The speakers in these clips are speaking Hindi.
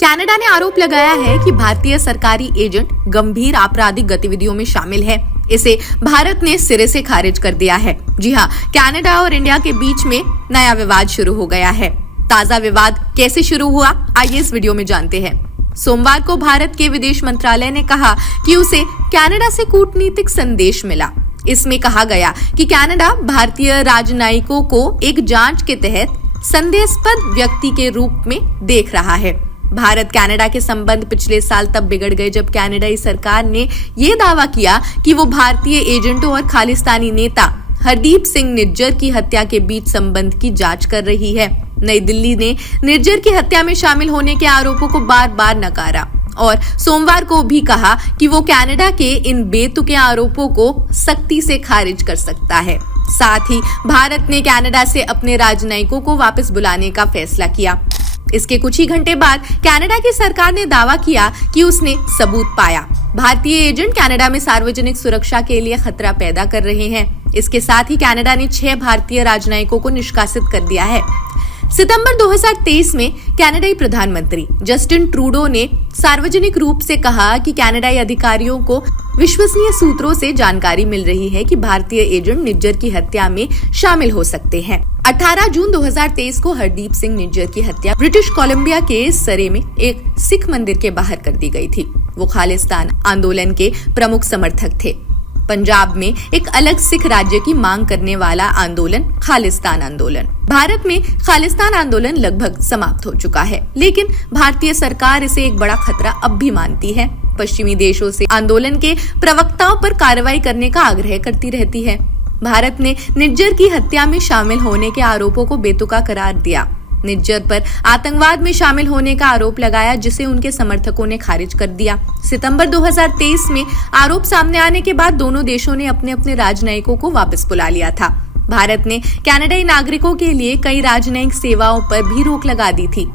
कनाडा ने आरोप लगाया है कि भारतीय सरकारी एजेंट गंभीर आपराधिक गतिविधियों में शामिल है। इसे भारत ने सिरे से खारिज कर दिया है। जी हां, कनाडा और इंडिया के बीच में नया विवाद शुरू हो गया है। ताजा विवाद कैसे शुरू हुआ, आइए इस वीडियो में जानते हैं। सोमवार को भारत के विदेश मंत्रालय ने कहा कि उसे कनाडा से कूटनीतिक संदेश मिला। इसमें कहा गया कि कनाडा भारतीय राजनयिकों को एक जांच के तहत संदेहास्पद व्यक्ति के रूप में देख रहा है। भारत कनाडा के संबंध पिछले साल तब बिगड़ गए जब कनाडाई सरकार ने ये दावा किया कि वो भारतीय एजेंटों और खालिस्तानी नेता हरदीप सिंह निज्जर की हत्या के बीच संबंध की जांच कर रही है। नई दिल्ली ने निज्जर की हत्या में शामिल होने के आरोपों को बार बार नकारा और सोमवार को भी कहा कि वो कनाडा के इन बेतुके आरोपों को सख्ती से खारिज कर सकता है। साथ ही भारत ने कनाडा से अपने राजनयिकों को वापस बुलाने का फैसला किया। इसके कुछ ही घंटे बाद कनाडा की सरकार ने दावा किया कि उसने सबूत पाया। भारतीय एजेंट कनाडा में सार्वजनिक सुरक्षा के लिए खतरा पैदा कर रहे हैं। इसके साथ ही कनाडा ने 6 भारतीय राजनयिकों को निष्कासित कर दिया है। सितंबर 2023 में कनाडाई प्रधानमंत्री जस्टिन ट्रूडो ने सार्वजनिक रूप से कहा कि कनाडाई अधिकारियों को विश्वसनीय सूत्रों से जानकारी मिल रही है कि भारतीय एजेंट निज्जर की हत्या में शामिल हो सकते हैं। 18 जून 2023 को हरदीप सिंह निज्जर की हत्या ब्रिटिश कोलंबिया के सरे में एक सिख मंदिर के बाहर कर दी गई थी। वो खालिस्तान आंदोलन के प्रमुख समर्थक थे। पंजाब में एक अलग सिख राज्य की मांग करने वाला आंदोलन खालिस्तान आंदोलन। भारत में खालिस्तान आंदोलन लगभग समाप्त हो चुका है, लेकिन भारतीय सरकार इसे एक बड़ा खतरा अब भी मानती है। पश्चिमी देशों से आंदोलन के प्रवक्ताओं पर कार्रवाई करने का आग्रह करती रहती है। भारत ने निज्जर की हत्या में शामिल होने के आरोपों को बेतुका करार दिया। निज्जर पर आतंकवाद में शामिल होने का आरोप लगाया, जिसे उनके समर्थकों ने खारिज कर दिया। सितंबर 2023 में आरोप सामने आने के बाद दोनों देशों ने अपने अपने राजनयिकों को वापस बुला लिया था। भारत ने कनाडाई नागरिकों के लिए कई राजनयिक सेवाओं पर भी रोक लगा दी थी।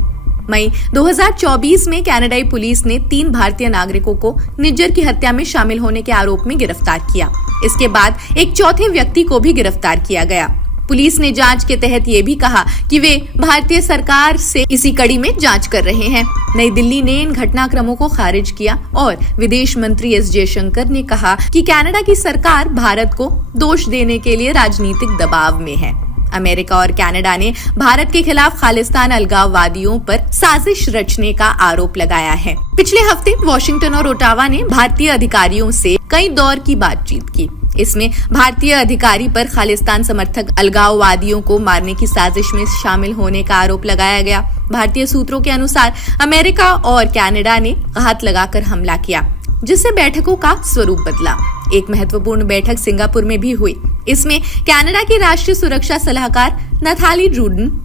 मई 2024 में कनाडाई पुलिस ने 3 भारतीय नागरिकों को निज्जर की हत्या में शामिल होने के आरोप में गिरफ्तार किया। इसके बाद एक चौथे व्यक्ति को भी गिरफ्तार किया गया। पुलिस ने जांच के तहत ये भी कहा कि वे भारतीय सरकार से इसी कड़ी में जांच कर रहे हैं। नई दिल्ली ने इन घटनाक्रमों को खारिज किया और विदेश मंत्री एस जयशंकर ने कहा कि कनाडा की सरकार भारत को दोष देने के लिए राजनीतिक दबाव में है। अमेरिका और कनाडा ने भारत के खिलाफ खालिस्तान अलगाववादियों पर साजिश रचने का आरोप लगाया है। पिछले हफ्ते वॉशिंगटन और ओटावा ने भारतीय अधिकारियों से कई दौर की बातचीत की। इसमें भारतीय अधिकारी पर खालिस्तान समर्थक अलगाववादियों को मारने की साजिश में शामिल होने का आरोप लगाया गया। भारतीय सूत्रों के अनुसार अमेरिका और कनाडा ने घात लगाकर हमला किया, जिससे बैठकों का स्वरूप बदला। एक महत्वपूर्ण बैठक सिंगापुर में भी हुई। इसमें कनाडा की राष्ट्रीय सुरक्षा सलाहकार नथाली ड्रूडन,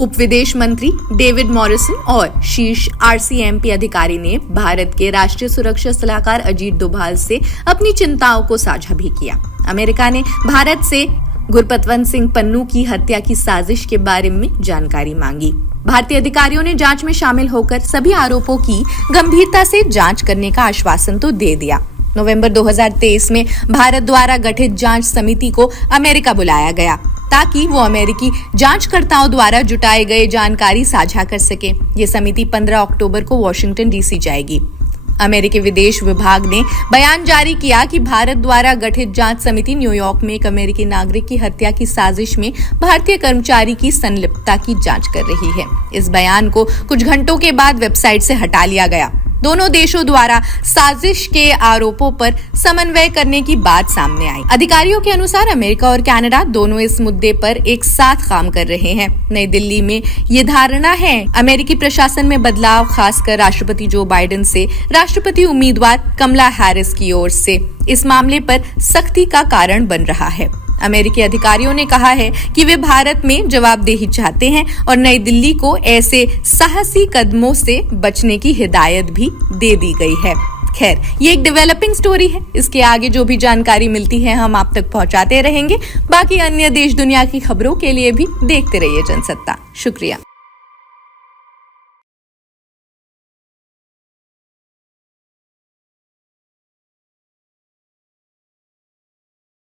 उप विदेश मंत्री डेविड मॉरिसन और शीर्ष RCMP अधिकारी ने भारत के राष्ट्रीय सुरक्षा सलाहकार अजीत डोभाल से अपनी चिंताओं को साझा भी किया। अमेरिका ने भारत से गुरपतवंत सिंह पन्नू की हत्या की साजिश के बारे में जानकारी मांगी। भारतीय अधिकारियों ने जांच में शामिल होकर सभी आरोपों की गंभीरता से जांच करने का आश्वासन तो दे दिया। नवंबर 2023 में भारत द्वारा गठित जांच समिति को अमेरिका बुलाया गया ताकि वो अमेरिकी जांचकर्ताओं द्वारा जुटाए गए जानकारी साझा कर सके। ये समिति 15 अक्टूबर को वॉशिंगटन DC जाएगी। अमेरिकी विदेश विभाग ने बयान जारी किया कि भारत द्वारा गठित जांच समिति न्यूयॉर्क में एक अमेरिकी नागरिक की हत्या की साजिश में भारतीय कर्मचारी की संलिप्तता की जांच कर रही है। इस बयान को कुछ घंटों के बाद वेबसाइट से हटा लिया गया। दोनों देशों द्वारा साजिश के आरोपों पर समन्वय करने की बात सामने आई। अधिकारियों के अनुसार अमेरिका और कनाडा दोनों इस मुद्दे पर एक साथ काम कर रहे हैं। नई दिल्ली में ये धारणा है अमेरिकी प्रशासन में बदलाव, खासकर राष्ट्रपति जो बाइडेन से राष्ट्रपति उम्मीदवार कमला हैरिस की ओर से इस मामले पर सख्ती का कारण बन रहा है। अमेरिकी अधिकारियों ने कहा है कि वे भारत में जवाबदेही चाहते हैं और नई दिल्ली को ऐसे साहसी कदमों से बचने की हिदायत भी दे दी गई है। खैर, ये एक डेवलपिंग स्टोरी है। इसके आगे जो भी जानकारी मिलती है हम आप तक पहुंचाते रहेंगे। बाकी अन्य देश दुनिया की खबरों के लिए भी देखते रहिए जनसत्ता। शुक्रिया।